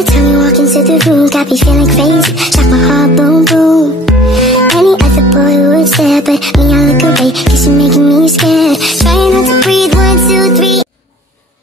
Every time you walk into the room, got me feeling crazy, like my heart boom boom. Any other boy would stare, but me I look away, cause you're making me scared. Trying not to breathe, 1, 2, 3.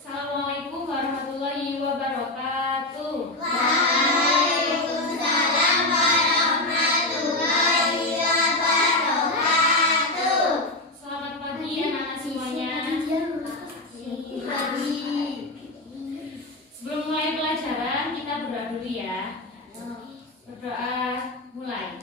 Assalamualaikum warahmatullahi wabarakatuh. Waalaikumsalam warahmatullahi wabarakatuh. Selamat pagi anak-anak semuanya. Sebelum mulai pelajaran, kita berdoa dulu ya. Berdoa mulai.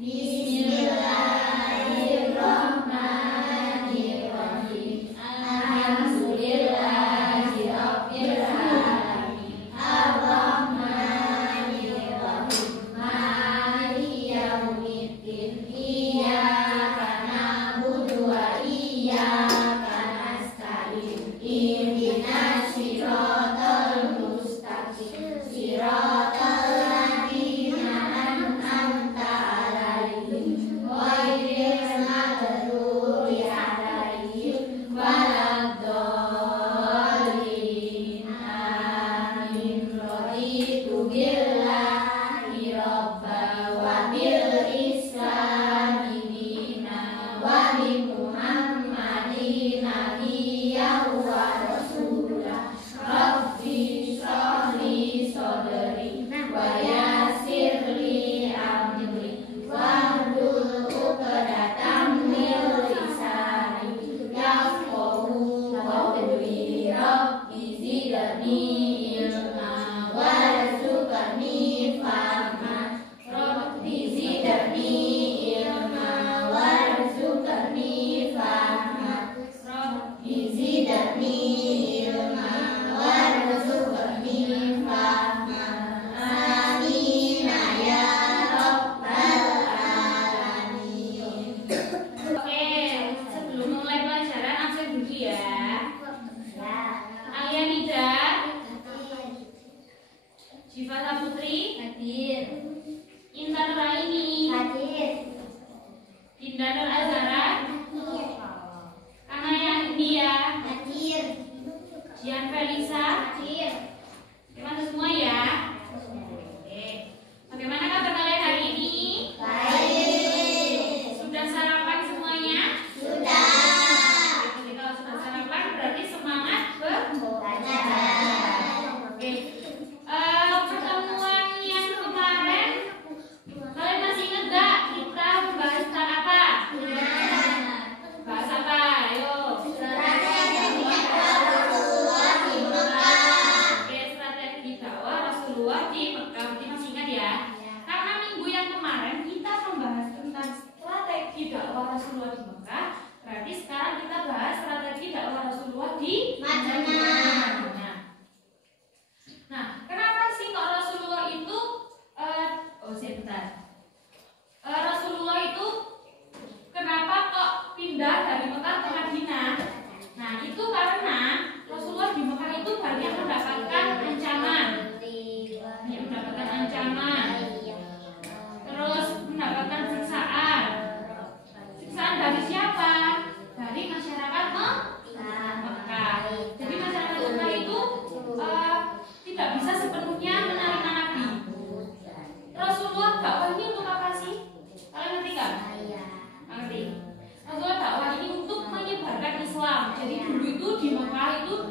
Bismillahirrahmanirrahim. Alhamdulillahirabbil alamin. Arrahmanirrahim. Maliki yaumiddin. Iyyaka na'budu wa iyyaka nasta'in. Ihdinas siratal mustaqim. Siratal ladzina an'amta 'alaihim ghairil maghdubi 'alaihim waladdallin. Amin. Raditu billahi rabba wa bil islami dinan wa bi Muhammadin nabiyyan wa rasulah. Rabbi shrah li sadri wa yassir li amri wahlul 'uqdatam min lisani yafqahu qawli. Rabbi zidni ilma warzuqni fahma. Rabbi zidni ilma warzuqni fahma. Rabbi zidni ilma warzuqni fahma. Amin ya rabbal alamin. Oke, sebelum mulai pelajaran absen dulu ya. Alia Nida, Syifa Saputri, hadir. Intan Raini, hadir. Dinda Nur Azhara, Anaya India, hadir. Jian Felisa, hadir. Gimana semua ya? Oke. Bagaimana kabar kalian hari ini? Baik. Sudah sarapan semuanya? Sudah. Jadi kalau sudah sarapan berarti semangat Belajar. Oke. Pertemuan yang kemarin kalian masih ingat gak kita membahas tentang apa? Bahas apa? Ayo. Oke, strategi dakwah Rasulullah di Mekah. Berarti masih ingat ya? Karena minggu yang kemarin kita membahas tentang strategi dakwah Rasulullah di Mekah, berarti sekarang kita bahas strategi dakwah Rasulullah di Madinah. Nah, kenapa sih kok Rasulullah itu sebentar. Rasulullah itu kenapa kok pindah dari Mekah ke Madinah? Nah, itu karena Rasulullah di Mekah itu banyak mendapatkan ancaman. Banyak mendapatkan ancaman. Terus mendapatkan siksaan. Siksaan dari siapa? Dari masyarakat Mekah. Jadi masyarakat Mekah itu tidak bisa sepenuhnya menerima Nabi. Rasulullah dakwah ini untuk apa sih? Kalian ngerti nggak? Ngerti. Rasulullah dakwah ini untuk menyebarkan Islam. Jadi dulu itu di Mekah itu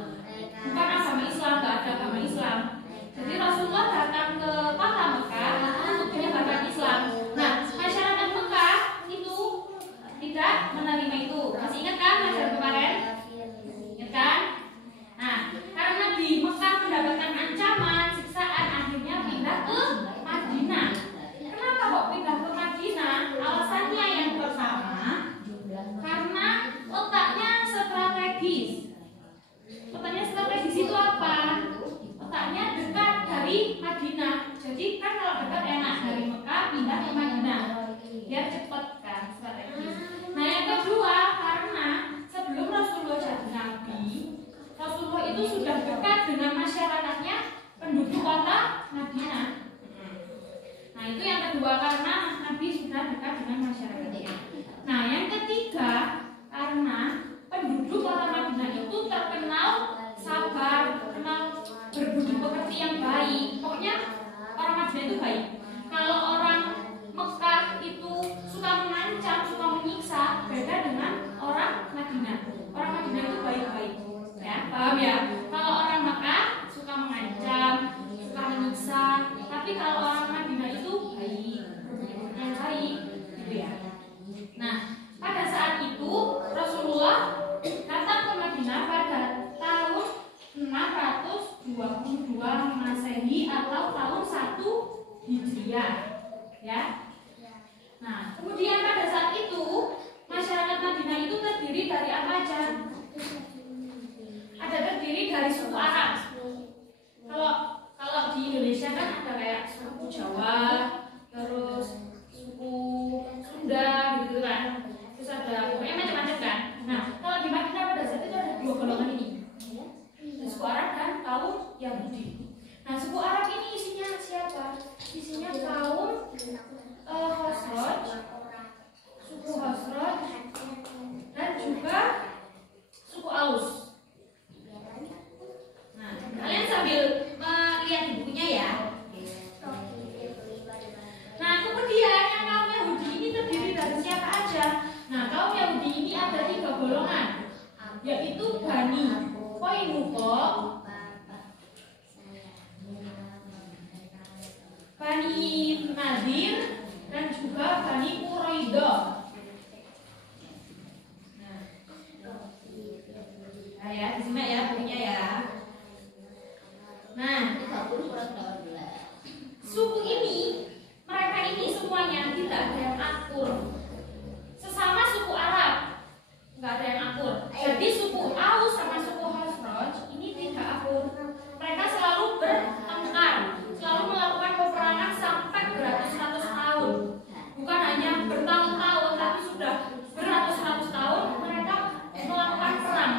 bukan agama Islam, nggak ada agama Islam. Jadi Rasulullah datang ke kota Mekah untuk menyebarkan Islam. Nah, masyarakat Mekah itu tidak menerima itu. Masih ingat kan pelajaran kemarin? Ingat kan? Nah, karena di Mekah mendapatkan ancaman, siksaan, akhirnya pindah ke Madinah. Kenapa kok pindah ke Madinah? Alasannya yang pertama, karena letaknya strategis. Letaknya strategis itu apa? Letaknya dekat dari Madinah. Jadi kan kalau dekat enak, dari Mekah pindah ke Madinah. Biar cepat kan strategis. Nah, yang kedua, karena sebelum Rasulullah jadi Nabi, Rasulullah itu sudah dekat dengan masyarakatnya, penduduk kota Madinah. Nah, itu yang kedua, karena Nabi sudah dekat dengan masyarakatnya. Nah, yang ketiga, karena penduduk kota Madinah itu terkenal sabar, terkenal berbudi pekerti yang baik. Pokoknya 2 Masehi atau tahun 1 Hijriah, ya. Nah, kemudian pada saat itu masyarakat Madinah itu terdiri dari apa aja? Ada terdiri dari suku Arab. Kalau di Indonesia kan ada kayak suku Jawa, terus suku Sunda gitu kan. Terus ada pokoknya macam-macam kan. Nah, kalau di Madinah pada saat itu ada 2 golongan ini. Suku Arab dan kaum Yahudi. Nah, suku Arab ini isinya siapa? Isinya kaum Khosroj, suku Khosroj, dan juga suku Aus. Nah, kalian sambil melihat di bukunya ya. Nah, kemudian yang kaum Yahudi ini terdiri dari siapa aja? Nah, kaum Yahudi ini ada 3 golongan, yaitu Bani Koinuko, Bani Nadir, dan juga Bani Quraido. Nah, ya, disimak ya bukunya ya. Nah, suku ini, mereka ini semuanya tidak ada yang akur. Sesama suku Arab, nggak ada yang akur. Jadi suku Aus sama suku Khosroj ini tidak akur. Mereka selalu bertengkar, selalu melakukan peperangan sampai beratus-ratus tahun. Bukan hanya bertahun-tahun, tapi sudah beratus-ratus tahun mereka melakukan perang.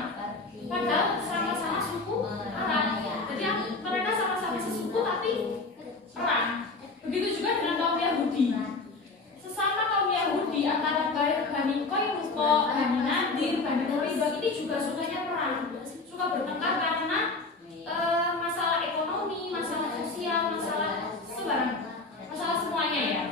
Padahal sama-sama suku Arab. Jadi mereka sama-sama sesuku tapi perang. Begitu juga dengan kaum Yahudi. Sesama kaum Yahudi antara Bani Koinuko, Bani Nadir, Bani Quraido ini juga sukanya perang, suka bertengkar karena masalah ekonomi, masalah sosial, masalah sebarang, masalah semuanya ya.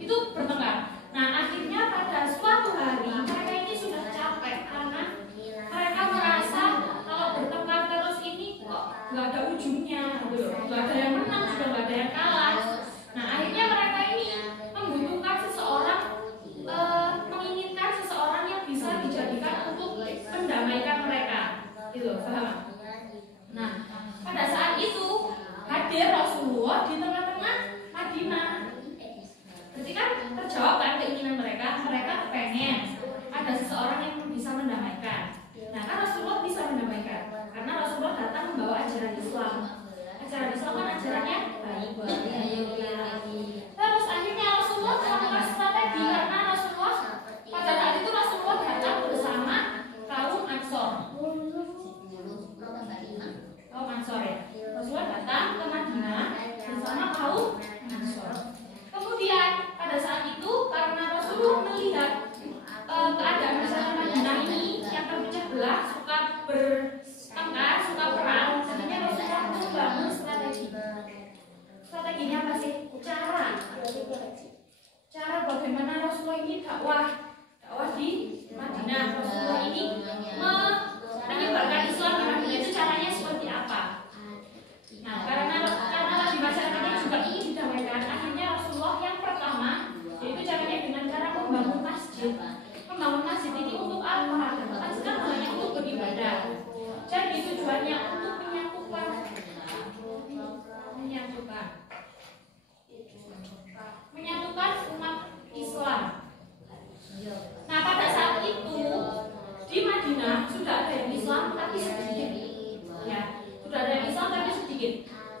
Itu bertengkar. Nah, akhirnya pada suatu hari mereka ini sudah capek karena mereka merasa kalau bertengkar terus ini kok nggak ada ujungnya, gitu loh. Nggak ada yang menang juga nggak ada yang kalah. Nah, akhirnya mereka ini membutuhkan seseorang, menginginkan seseorang yang bisa dijadikan untuk mendamaikan mereka, gitu, paham? Nah, pada saat itu hadir Rasulullah di tengah-tengah Madinah. Berarti kan terjawab kan keinginan mereka. Mereka pengen ada seseorang yang bisa mendamaikan. Nah, kan Rasulullah bisa mendamaikan karena Rasulullah datang membawa ajaran Islam. Ajaran Islam kan ajarannya baik. Terus akhirnya Rasulullah melakukan strategi karena Rasulullah pada saat itu Rasulullah datang bersama kaum Ansor. Kaum Ansor ya. Rasulullah datang ke Madinah bersama kaum Ansor. Kemudian pada saat itu karena Rasulullah melihat keadaan masyarakat Madinah ini yang terpecah belah, suka bertengkar, suka perang, sebenarnya Rasulullah membangun strategi. Strateginya apa sih? Cara bagaimana Rasulullah ini dakwah di Madinah. Rasulullah ini menyebarkan Islam di Madinah itu caranya seperti apa? Nah, karena di masyarakatnya juga ingin didamaikan, akhirnya Rasulullah yang pertama yaitu caranya dengan cara membangun masjid. Membangun masjid ini untuk apa? Kan sekarang hanya untuk beribadah. Jadi tujuannya untuk menyatukan umat Islam. Nah, pada saat itu di Madinah sudah ada yang Islam tapi sedikit. Ya, sudah ada yang Islam tapi sedikit.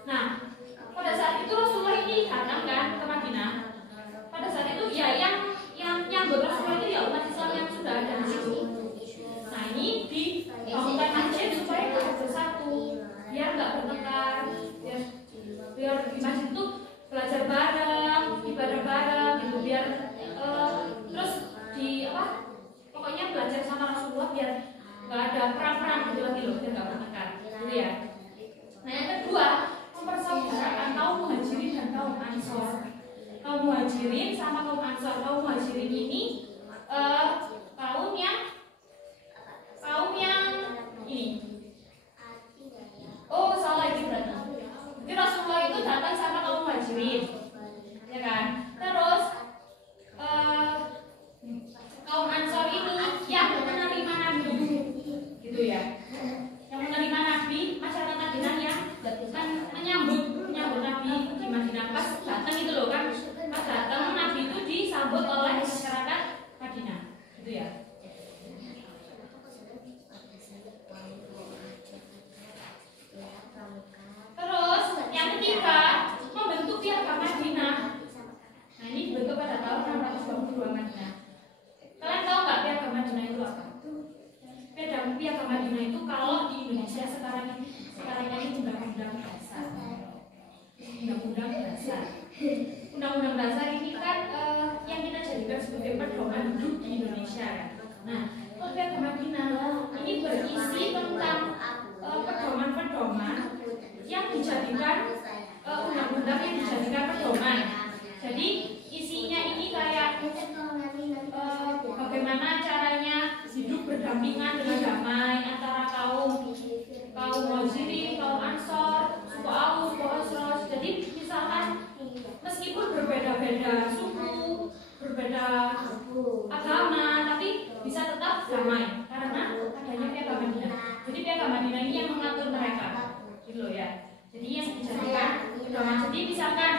Nah, pada saat itu Rasulullah ini datang kan ke Madinah. Pada saat itu ya yang Rasulullah itu ya umat Islam yang sudah ada di situ. Nah, ini dibangunkan masjid supaya kita bersatu, biar nggak bertengkar, biar di masjid itu belajar bareng, ibadah bareng, gitu, biar terus pokoknya belajar sama Rasulullah biar nggak ada perang-perang gitu lagi loh, biar nggak bertengkar, gitu ya. Nah, yang kedua, mempersaudaraan kaum muhajirin dan kaum ansor. Kaum muhajirin sama kaum ansor. Kaum muhajirin ini kaum yang ini. Oh, salah ini berarti. Jadi Rasulullah itu datang sama kaum muhajirin, ya kan? Terus kaum ansor ini yang menerima Nabi, gitu ya. Yang menerima Nabi, masyarakat Madinah yang Indonesia kan. Nah, kalau Piagam Madinah ini berisi tentang pedoman-pedoman yang dijadikan undang-undang yang dijadikan pedoman. Jadi isinya ini kayak bagaimana caranya hidup berdampingan dengan damai antara kaum Muhajirin, kaum Ansor, suku Aus, suku Khazraj. Jadi misalkan meskipun berbeda-beda suku, berbeda agama, tapi bisa tetap damai karena adanya Piagam Madinah. Jadi Piagam Madinah ini yang mengatur mereka, gitu loh ya. Jadi yang dijadikan pedoman. Jadi misalkan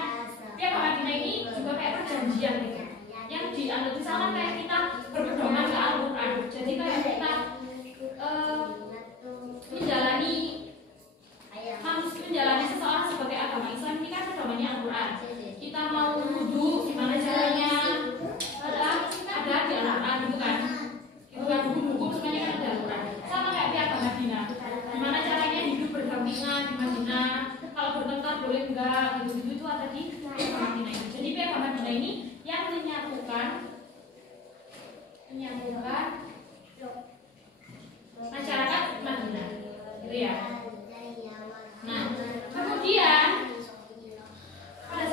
Piagam Madinah ini juga kayak perjanjian gitu, yang dianggap misalkan kayak kita berpedoman ke Al-Quran. Jadi kayak kita menjalani seseorang sebagai agama Islam ini kan pedomannya Al-Quran. Kita mau wudhu gimana caranya, ada di Al-Quran gitu kan. Itu kan hukum semuanya kan ada Al-Quran. Sama kayak Piagam Madinah. Gimana caranya hidup berdampingan di Madinah. Kalau bertengkar boleh enggak, gitu-gitu itu ada di Piagam Madinah ini. Jadi Piagam Madinah ini yang menyatukan masyarakat Madinah, gitu ya. Nah, kemudian pada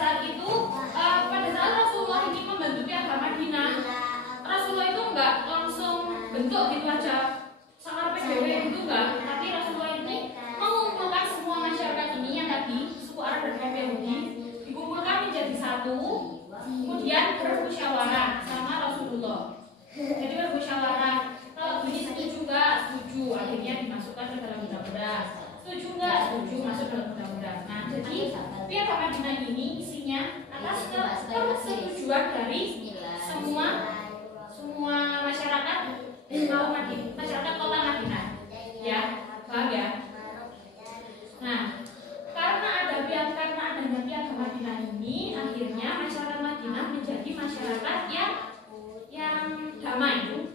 saat Rasulullah ini membentuk Piagam Madinah, Rasulullah itu enggak langsung bentuk gitu aja sangar PDW gitu enggak, tapi Rasulullah ini mengumpulkan semua masyarakat ini yang tadi suku Arab dan kaum Yahudi dikumpulkan menjadi satu, kemudian bermusyawarah sama Rasulullah. Jadi bermusyawarah, kalau ini setuju enggak, setuju, akhirnya dimasukkan ke dalam undang-undang. Setuju enggak, setuju, masuk dalam undang-undang. Nah, jadi Piagam Madinah ini isinya atas persetujuan dari semua masyarakat masyarakat kota Madinah. Ya, paham ya? Nah, karena adanya Piagam Madinah ini, akhirnya masyarakat Madinah menjadi masyarakat yang damai,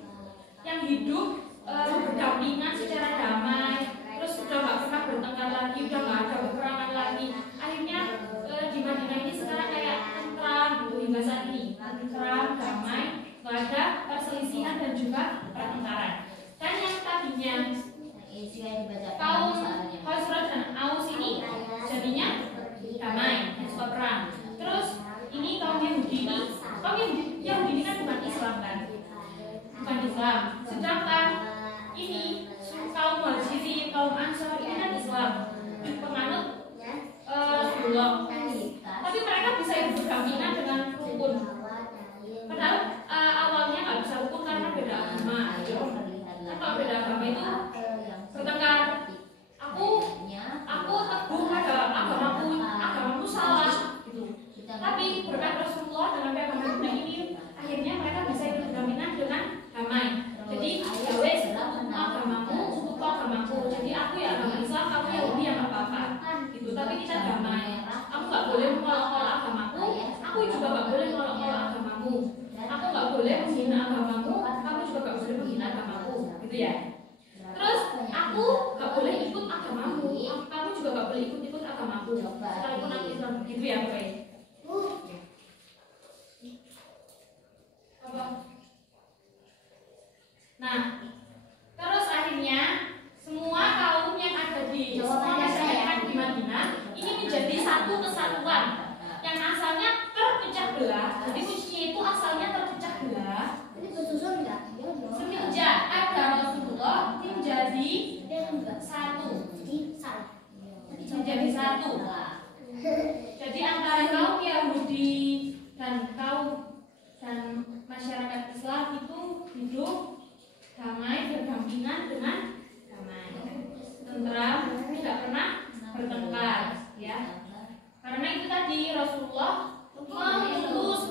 yang hidup berdampingan secara damai. Terus sudah nggak pernah bertengkar lagi, udah nggak ada peperangan lagi. Akhirnya di Madinah ini sekarang kayak tentram gitu hingga saat ini, tentram, damai, nggak ada perselisihan dan juga pertengkaran. Dan yang tadinya kaum Khazraj dan Aus ini jadinya damai, dan suka perang. Terus ini kaum Yahudi ini kan bukan Islam kan, bukan Islam. Sedangkan ini kaum Muhajirin, kaum Ansor ini kan Islam, penganut Rasulullah. Tapi mereka bisa hidup berdampingan dengan rukun. Padahal awalnya nggak bisa rukun karena beda agama. Kan kalau beda agama itu bertengkar. Aku teguh pada agamamu salah gitu. Tapi berkat Rasulullah dengan Piagam Madinah ini, akhirnya mereka bisa hidup berdampingan dengan damai. Jadi ya wes, agamamu untuk agamaku. Jadi aku ya agama Islam, kamu Yahudi ya nggak apa-apa gitu. Tapi kita damai. Aku nggak boleh menolak agamaku, aku juga nggak boleh menolak agamamu. Aku nggak boleh menghina agamamu, kamu juga nggak boleh menghina agamaku, gitu ya. Terus aku nggak boleh ikut agamamu, kamu juga nggak boleh ikut agamaku. Sekalipun aku Islam, gitu ya pokoknya. Nah, terus akhirnya semua kaum yang ada di masyarakat di Madinah ini menjadi satu kesatuan yang asalnya terpecah belah. Jadi kuncinya itu asalnya terpecah belah. Semenjak ada Rasulullah menjadi satu. Menjadi satu. Jadi antara kaum Yahudi dan masyarakat Islam itu hidup damai, berdampingan dengan damai, tentram, tidak pernah bertengkar, ya. Karena itu tadi Rasulullah mengutus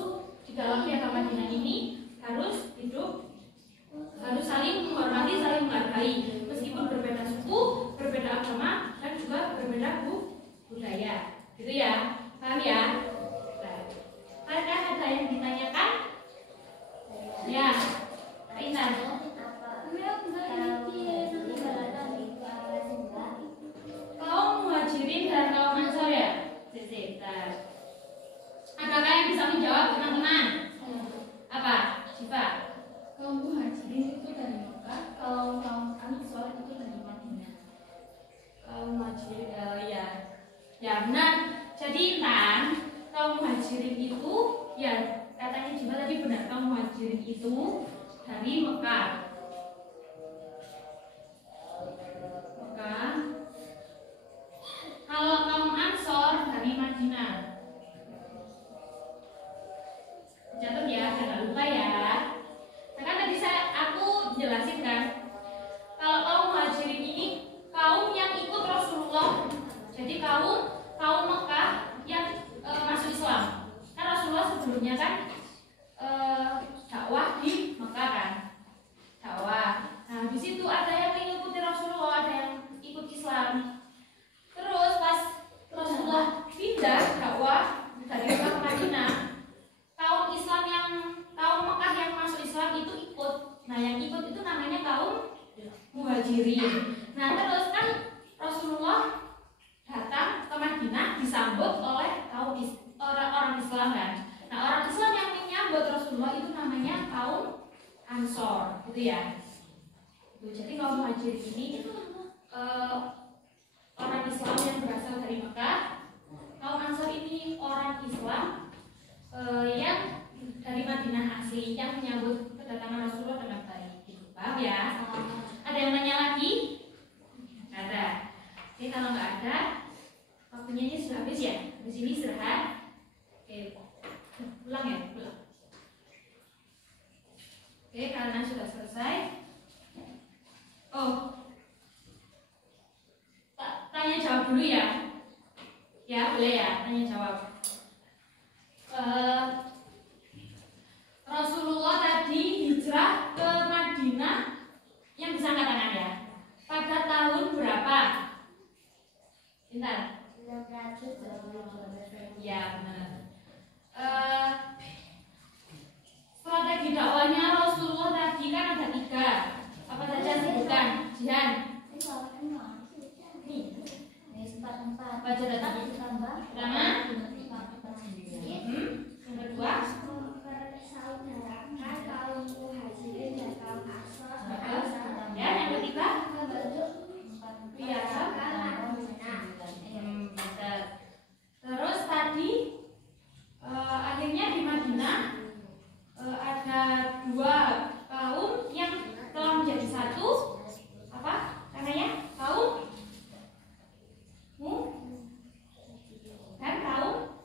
di dalam Piagam Madinah ini harus hidup, harus saling menghormati, saling menghargai, meskipun berbeda suku, berbeda agama, dan juga berbeda budaya, gitu ya, paham ya? Apakah ada yang ditanyakan? Ya, Kak Intan. Kaum Muhajirin dan kaum Ansor ya? Adakah yang bisa menjawab teman-teman? Apa? Syifa? Kaum Muhajirin Ya benar. Jadi Intan, kaum muhajirin itu ya katanya juga tadi benar, kaum muhajirin itu dari Mekah. Mekah. Kalau kaum Ansor dari Madinah. Catat ya, jangan lupa ya. Nah, kan tadi aku jelasin kan, kalau kaum muhajirin ini kaum yang ikut Rasulullah. Jadi kaum Mekah yang masuk Islam. Kan Rasulullah sebelumnya kan dakwah di Mekah kan, dakwah. Nah di situ ada yang mengikuti Rasulullah, ada yang ikut Islam. Terus pas Rasulullah pindah dakwah dari Mekah ke Madinah, kaum Mekah yang masuk Islam itu ikut. Nah yang ikut itu namanya kaum muhajirin. Nah terus kan Rasulullah datang ke Madinah disambut oleh orang Islam kan. Nah orang Islam yang menyambut Rasulullah itu namanya kaum Ansor, gitu ya. Jadi kaum muhajirin ini orang Islam yang berasal dari Mekah. Kaum Ansor ini orang Islam yang dari Madinah asli yang menyambut kedatangan Rasulullah dengan baik. Gitu, paham ya? Ada yang nanya lagi? Nggak ada. Oke, kalau nggak ada, waktunya ini sudah habis ya. Di sini istirahat. Oke, pulang ya, pulang. Oke, karena sudah selesai. Oh, tanya jawab dulu ya. Ya, boleh ya, tanya jawab. Rasulullah tadi hijrah ke Madinah yang bisa angkat tangan ya. Pada tahun berapa? Bentar. 1912. Ya, benar. Strategi dakwahnya Rasulullah tadi kan ada 3. Apa saja sebutkan? Jihan. Nih. Baca data. Pertama. Yang kedua. Ya, yang ketiga. Biasa. Terus tadi akhirnya di Madinah ada 2 kaum yang telah menjadi satu. Apa namanya? Kaum dan kaum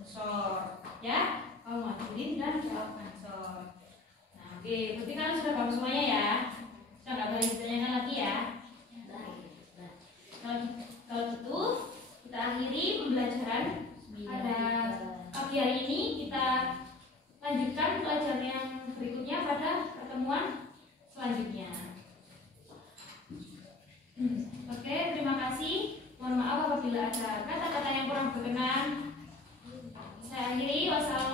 Ansor. Ya, kaum Muhajirin dan kaum Ansor. Nah, oke, berarti kalian sudah paham semuanya ya. Sudah nggak boleh ditanyakan lagi ya. Kalau gitu kita akhiri pembelajaran pada pagi hari ini. Kita lanjutkan pelajaran yang berikutnya pada pertemuan selanjutnya. Oke, terima kasih. Mohon maaf apabila ada kata-kata yang kurang berkenan. Saya akhiri. Wassalamualaikum.